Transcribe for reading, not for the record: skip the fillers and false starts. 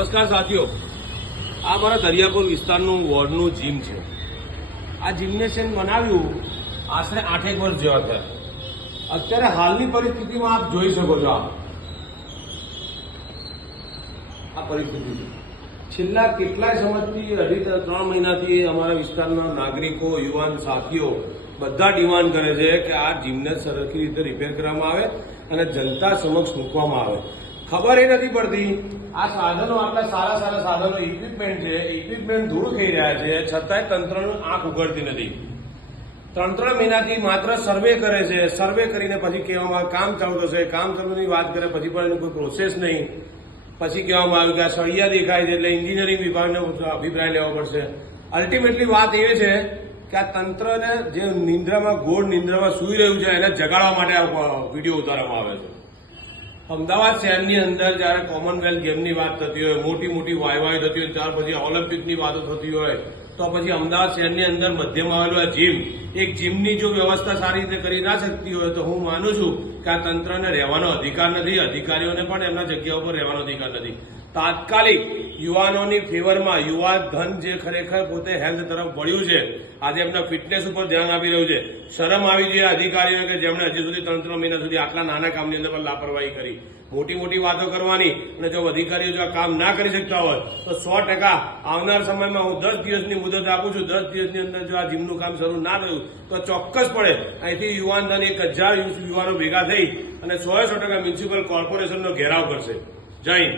નમસ્કાર સાથીઓ, આ મારા દરિયાપુર વિસ્તારનું વોર્ડનું જીમ છે. આ જિમ્નેશિયમ બનાવ્યું આશરે 8 વર્ષ જેવા થયા. અત્યારે હાલની પરિસ્થિતિમાં આપ જોઈ શકો છો. આ પરિસ્થિતિ છે. છેલ્લા કેટલાય સમયથી 2.5-3 મહિનાથી અમારા વિસ્તારના નાગરિકો, યુવાન સાથીઓ બધા ડિમાન્ડ કરે છે કે આ જીમને સરખી રીતે રિપેર કરવામાં આવે અને જનતા સમક્ષ મૂકવામાં આવે. ખબર એ નથી પડતી આ સાધનો, આટલા સારા સાધનો, ઇક્વિપમેન્ટ છે, ઇક્વિપમેન્ટ ધૂળ ખાઈ રહ્યા છે, છતાંય તંત્રનું આંખ ઉઘડતી નથી. 3 મહિનાથી માત્ર સર્વે કરે છે. સર્વે કરીને પછી કહેવામાં કામ ચાલુ થશે, કામ ચાલુની વાત કરે પછી પણ એની કોઈ પ્રોસેસ નહીં. પછી કહેવામાં આવ્યું કે આ સળિયા દેખાય છે એટલે એન્જિનિયરિંગ વિભાગનો અભિપ્રાય લેવો પડશે. અલ્ટિમેટલી વાત એ છે કે આ તંત્રને જે નિંદ્રામાં, ગોળ નિંદ્રામાં સૂઈ રહ્યું છે એને જગાડવા માટે આ વિડીયો ઉતારવામાં આવે છે. અમદાવાદ શહેરની અંદર જયારે કોમનવેલ્થ ગેમની વાત થતી હોય, મોટી વાયવાય થતી હોય, ત્યાર પછી ઓલિમ્પિકની વાતો થતી હોય, તો પછી અમદાવાદ શહેરની અંદર મધ્યમાં આવેલું આ જીમ, એક જીમની જો વ્યવસ્થા સારી રીતે કરી ના શકતી હોય તો હું માનું છું કે આ તંત્રને રહેવાનો અધિકાર નથી, અધિકારીઓને પણ એમના જગ્યા ઉપર રહેવાનો અધિકાર નથી. તાત્કાલિક યુવાનોની ફેવરમાં, યુવા ધન જે ખરેખર પોતે હેલ્થ તરફ વળ્યું છે, આજે એમના ફિટનેસ ઉપર ધ્યાન આપી રહ્યું છે. શરમ આવી જોઈએ અધિકારીઓને કે જેમણે હજી સુધી 3 મહિના સુધી આટલા નાના કામની અંદર પણ લાપરવાહી કરી. મોટી વાતો કરવાની અને જો અધિકારીઓ જો આ કામ ના કરી શકતા હોય તો 100% આવનાર સમયમાં હું 10 દિવસની મુદત આપું છું. 10 દિવસની અંદર જો આ જીમનું કામ શરૂ ના થયું તો ચોક્કસપણે અહીંથી યુવાન ધન 1000 યુવાનો ભેગા થઈ અને 100% મ્યુનિસિપલ કોર્પોરેશનનો ઘેરાવ કરશે. જય હિન્દ.